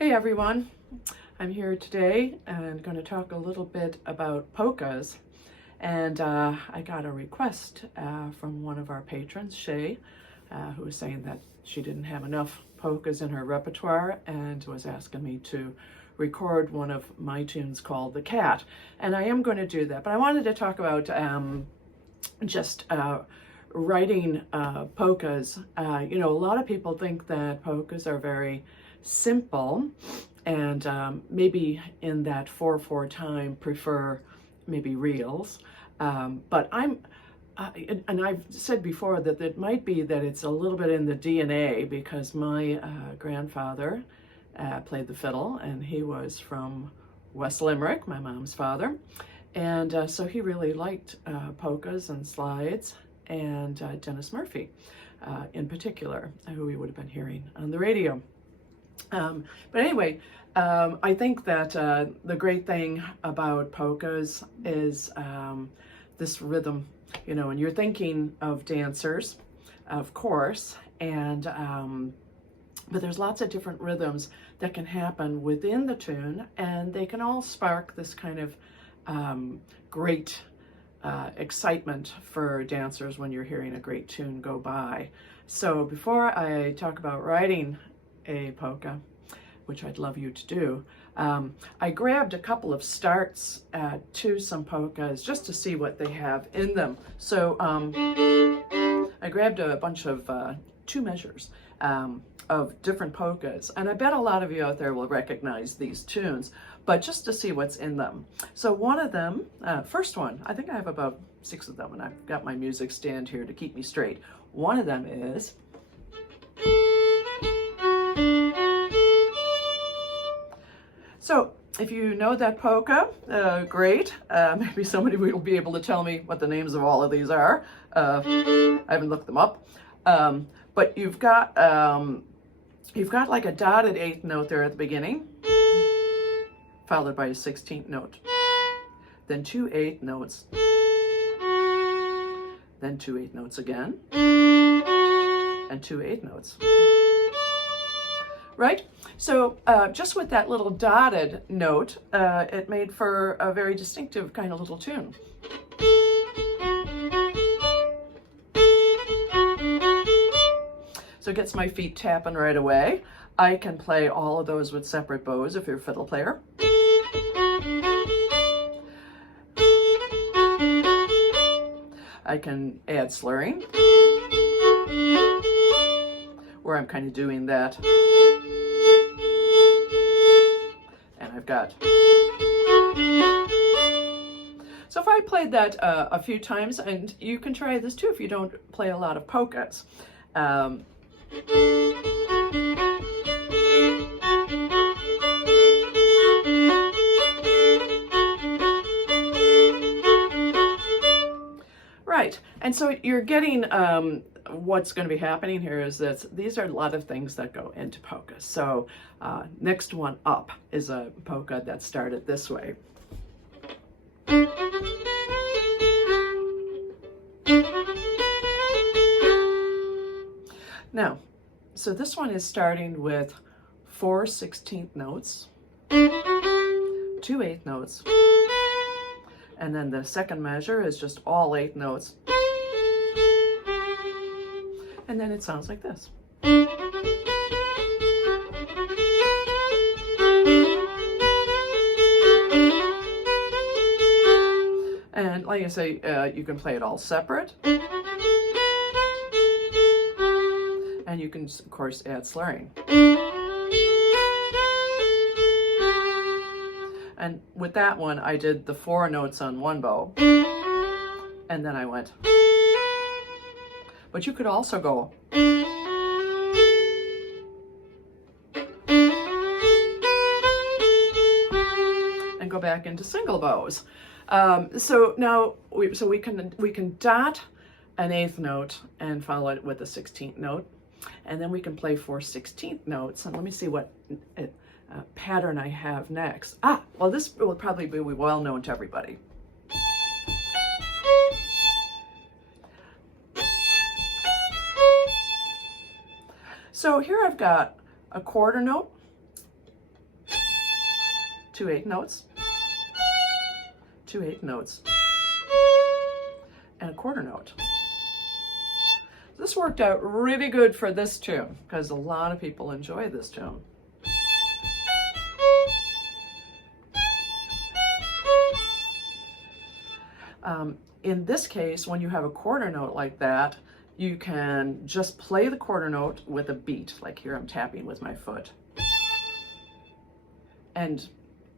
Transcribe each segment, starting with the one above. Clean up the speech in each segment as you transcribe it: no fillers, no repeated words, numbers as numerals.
Hey everyone, I'm here today and going to talk a little bit about polkas. And I got a request from one of our patrons, Shay, who was saying that she didn't have enough polkas in her repertoire and was asking me to record one of my tunes called The Cat. And I am going to do that, but I wanted to talk about just writing polkas. A lot of people think that polkas are very simple and maybe in that 4/4 time prefer maybe reels. But and I've said before that it might be that it's a little bit in the DNA because my grandfather played the fiddle and he was from West Limerick, my mom's father. And so he really liked polkas and slides and Dennis Murphy in particular, who we would have been hearing on the radio. But anyway, I think that the great thing about polkas is this rhythm, and you're thinking of dancers, of course, and but there's lots of different rhythms that can happen within the tune, and they can all spark this kind of great excitement for dancers when you're hearing a great tune go by. So before I talk about writing a polka, which I'd love you to do, I grabbed a couple of starts to some polkas just to see what they have in them. So I grabbed a bunch of 2 measures of different polkas, and I bet a lot of you out there will recognize these tunes, but just to see what's in them. So one of them, first one, I think I have about 6 of them, and I've got my music stand here to keep me straight. One of them is so if you know that polka, great. Maybe somebody will be able to tell me what the names of all of these are. I haven't looked them up. But you've got like a dotted 8th note there at the beginning, followed by a 16th note. Then 2 8th notes. Then 2 8th notes again. And 2 8th notes. Right? So just with that little dotted note, it made for a very distinctive kind of little tune. So it gets my feet tapping right away. I can play all of those with separate bows if you're a fiddle player. I can add slurring, where I'm kind of doing that. And I've got. So if I played that a few times, and you can try this too if you don't play a lot of polkas. Right, and so you're getting what's going to be happening here is that these are a lot of things that go into polkas. So next one up is a polka that started this way. Now, so this one is starting with 4 16th notes, 2 8th notes, and then the second measure is just all 8 notes. And then it sounds like this. And like I say, you can play it all separate. And you can, of course, add slurring. And with that one, I did the 4 notes on one bow. And then I went. But you could also go. And go back into single bows. So now, we can dot an 8th note and follow it with a 16th note. And then we can play 4 16th notes. And let me see what pattern I have next. Well, this will probably be well known to everybody. So here I've got a quarter note, 2 8 notes, 2 8 notes, and a quarter note. This worked out really good for this tune because a lot of people enjoy this tune. In this case, when you have a quarter note like that, you can just play the quarter note with a beat, like here I'm tapping with my foot, and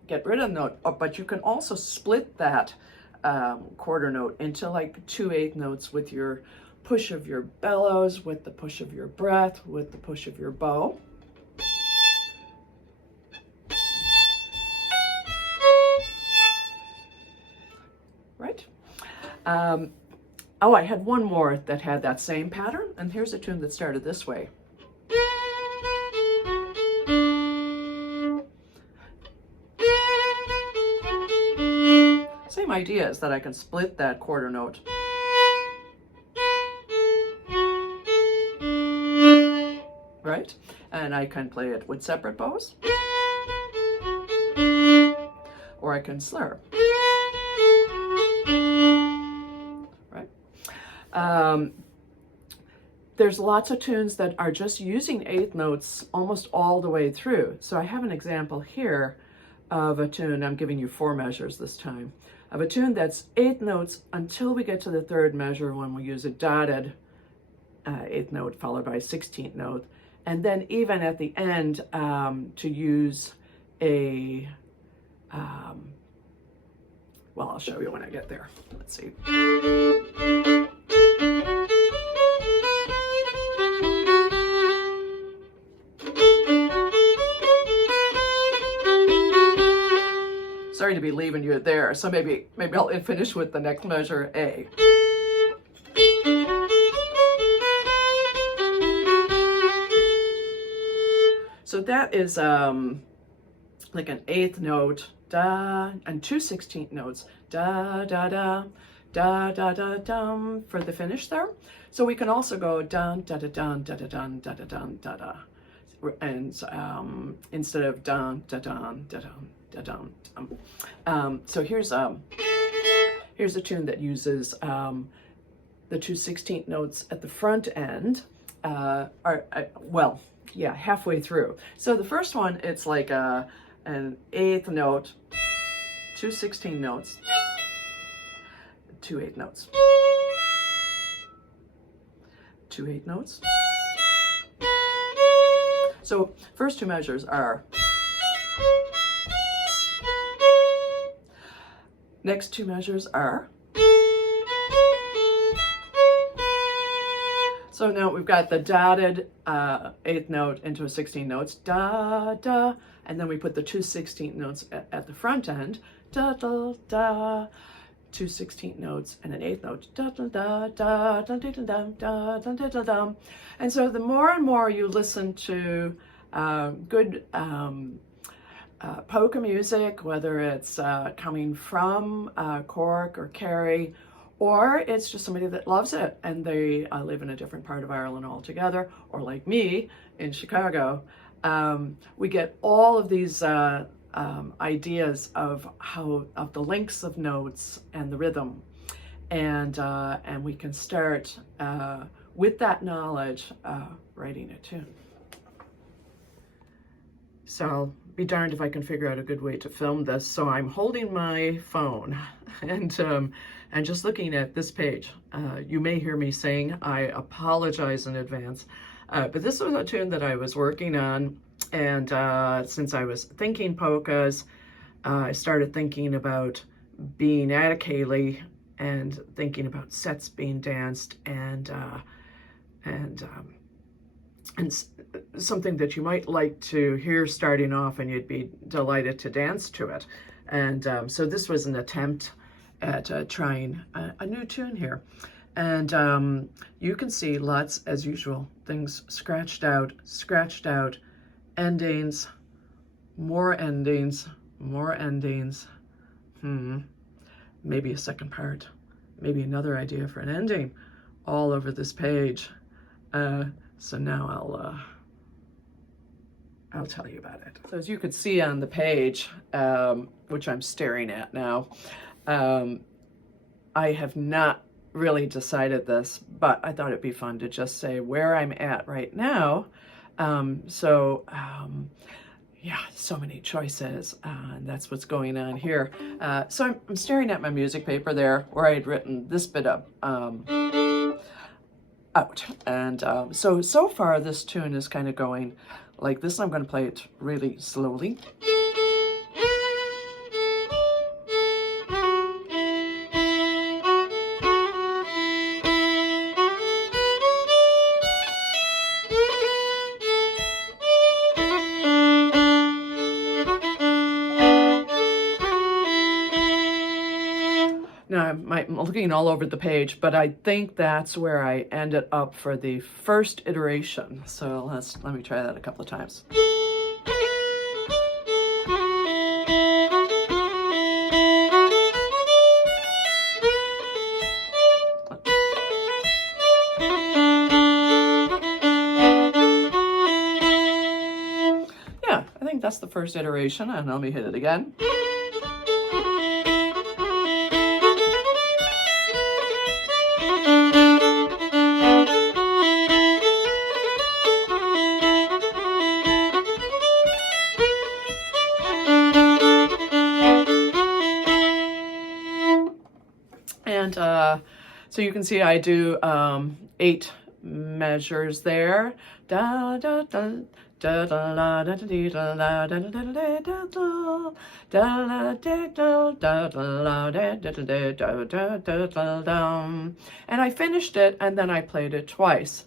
get rid of the note. Oh, but you can also split that quarter note into like 2 8 notes with your push of your bellows, with the push of your breath, with the push of your bow. Right? Oh, I had one more that had that same pattern, and here's a tune that started this way. Same idea is that I can split that quarter note. Right? And I can play it with separate bows, or I can slur. Right? There's lots of tunes that are just using 8 notes almost all the way through. So I have an example here of a tune, I'm giving you 4 measures this time, of a tune that's 8 notes until we get to the 3rd measure when we use a dotted 8th note followed by a 16th note. And then even at the end to use a, well, I'll show you when I get there. Let's see. Sorry to be leaving you there, so maybe I'll finish with the next measure, A. So that is like an 8th note, da, and 2 16th notes, da, da, da, da, da, da, dum, for the finish there. So we can also go dun, da, da, dun, da, da, dun, da, da, dun, da, da. And instead of dun, da, dun, da, dun, da, dun, so here's a tune that uses the 2 16th notes at the front end, well, yeah, halfway through. So the first one, it's like an 8th note, 2 16 notes, 2 8 notes, 2 8 notes. So first 2 measures are, next 2 measures are. So now we've got the dotted 8th note into a 16 notes, da, da, and then we put the 2 16th notes at the front end, da, da, da, 2 16th notes and an 8th note, da, da, da, da, da, da, da, da, da, da, da, da. And so the more and more you listen to good polka music, whether it's coming from Cork or Kerry, or it's just somebody that loves it and they live in a different part of Ireland altogether, or like me in Chicago, we get all of these ideas of the lengths of notes and the rhythm, and we can start with that knowledge writing a tune. So I'll be darned if I can figure out a good way to film this. So I'm holding my phone and just looking at this page. You may hear me sing. I apologize in advance. But this was a tune that I was working on. And since I was thinking polkas, I started thinking about being at a ceilidh and thinking about sets being danced and something that you might like to hear starting off and you'd be delighted to dance to it. And so this was an attempt at trying a new tune here. And you can see lots, as usual, things scratched out, endings, more endings, maybe a second part, maybe another idea for an ending, all over this page. So now I'll tell you about it. So as you could see on the page, which I'm staring at now, I have not really decided this, but I thought it'd be fun to just say where I'm at right now. Yeah, so many choices, and that's what's going on here. So I'm staring at my music paper there where I had written this bit up out. And so far this tune is kind of going like this. I'm going to play it really slowly. Now I'm looking all over the page, but I think that's where I ended up for the first iteration. So let me try that a couple of times. Yeah, I think that's the first iteration, and let me hit it again. And so you can see I do 8 measures there. Da da da da da da da da da da da da da. And I finished it, and then I played it twice.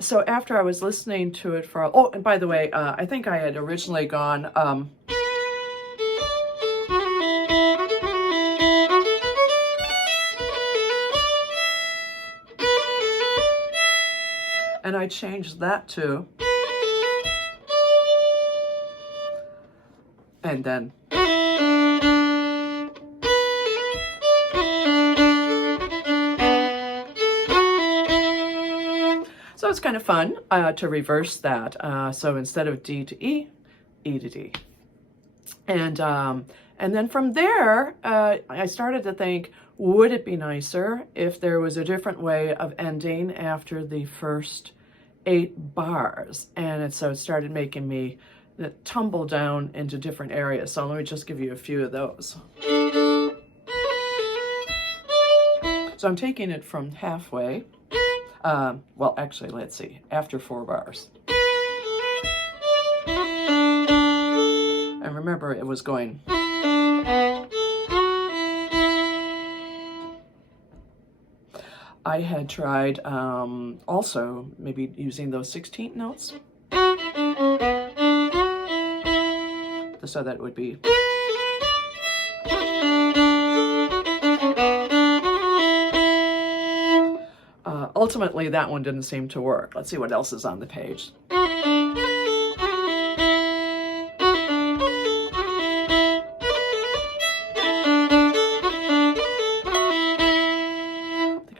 So after I was listening to it for, oh, and by the way, I think I had originally gone and I changed that to, and then, so it's kind of fun to reverse that. So instead of D to E, E to D. And then from there, I started to think, would it be nicer if there was a different way of ending after the first 8 bars? And so it started making me tumble down into different areas. So let me just give you a few of those. So I'm taking it from halfway. Well, actually, let's see, after 4 bars. And remember, it was going. I had tried also maybe using those 16th notes. So that would be. Ultimately, that one didn't seem to work. Let's see what else is on the page.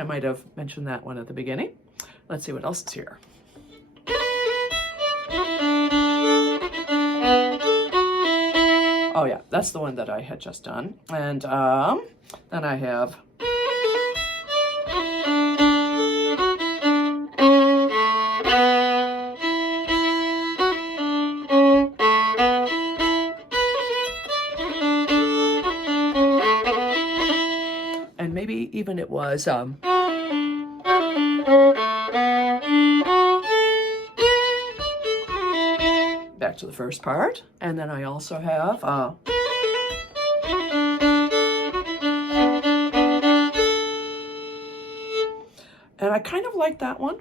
I might have mentioned that one at the beginning. Let's see what else is here. Oh yeah, that's the one that I had just done. And then I have and maybe even it was back to the first part, and then I also have and I kind of like that one.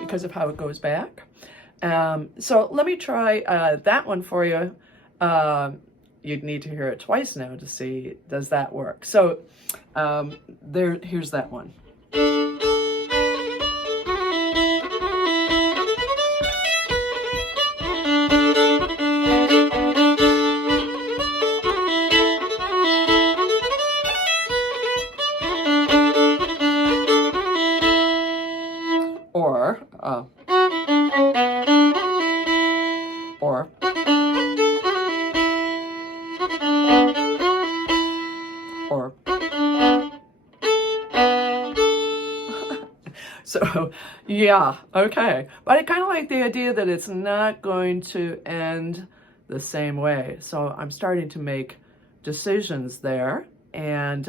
Because of how it goes back. So let me try that one for you. You'd need to hear it twice now to see, does that work? So here's that one. So, yeah, okay. But I kind of like the idea that it's not going to end the same way. So I'm starting to make decisions there. And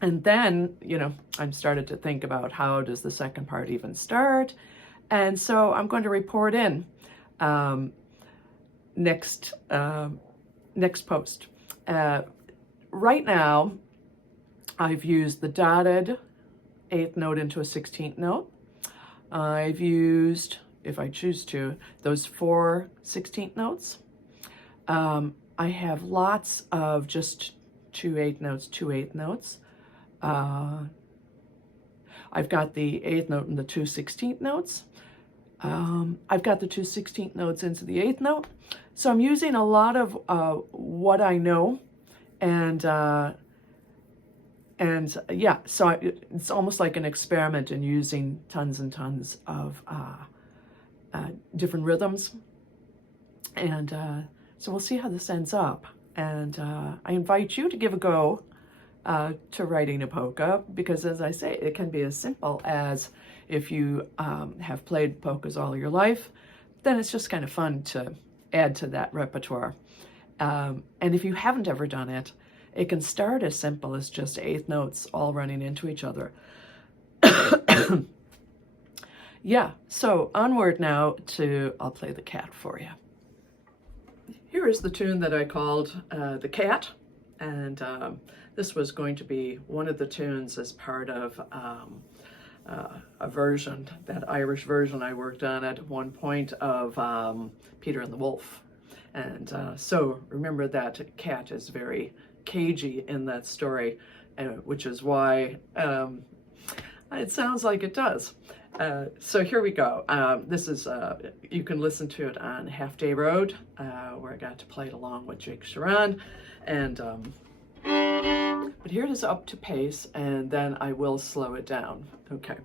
then, I'm started to think about how does the second part even start. And so I'm going to report in um, next post. Right now, I've used the dotted 8th note into a 16th note. I've used, if I choose to, those 4 16th notes. I have lots of just 2 8th notes, 2 8th notes. I've got the 8th note and the 2 16th notes. I've got the 2 16th notes into the 8th note. So I'm using a lot of what I know, and yeah, so it's almost like an experiment in using tons and tons of different rhythms. And so we'll see how this ends up. And I invite you to give a go to writing a polka, because as I say, it can be as simple as if you have played polkas all your life, then it's just kind of fun to add to that repertoire. And if you haven't ever done it, it can start as simple as just 8th notes all running into each other. Yeah, so onward now to I'll Play the Cat for you. Here is the tune that I called The Cat, and this was going to be one of the tunes as part of a version, that Irish version I worked on at one point of Peter and the Wolf. And so remember that cat is very cagey in that story, which is why it sounds like it does. So here we go. This is, you can listen to it on Half Day Road, where I got to play it along with Jake Sharon. And, but here it is up to pace, and then I will slow it down. Okay.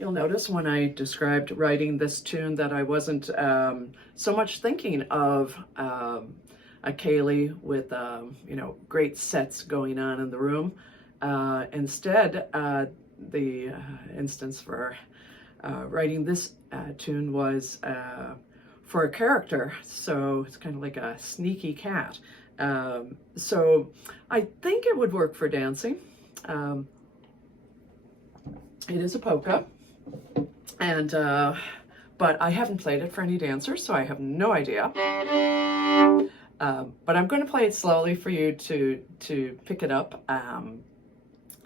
You'll notice when I described writing this tune that I wasn't so much thinking of a ceilidh with great sets going on in the room. Instead, the instance for writing this tune was for a character, so it's kind of like a sneaky cat. So I think it would work for dancing. It is a polka. And but I haven't played it for any dancers, so I have no idea. But I'm going to play it slowly for you to pick it up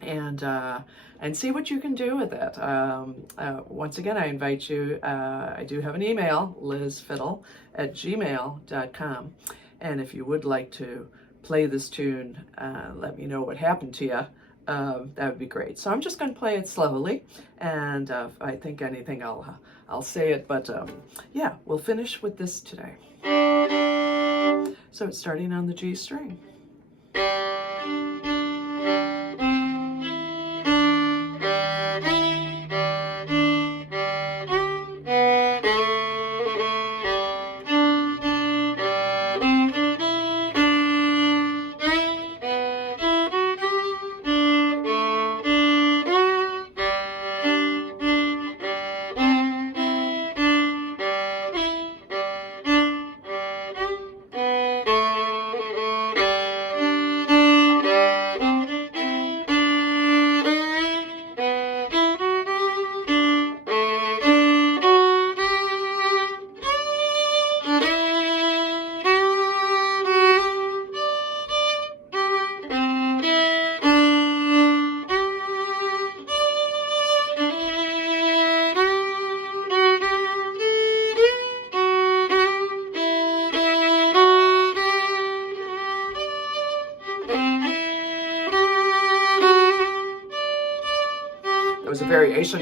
and see what you can do with it. Once again, I invite you. I do have an email, lizfiddle@gmail.com, and if you would like to play this tune, let me know what happened to you. That would be great. So I'm just going to play it slowly, and if I think anything, I'll say it. But yeah, we'll finish with this today. So it's starting on the G string. variation.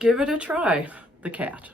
Give it a try, the cat.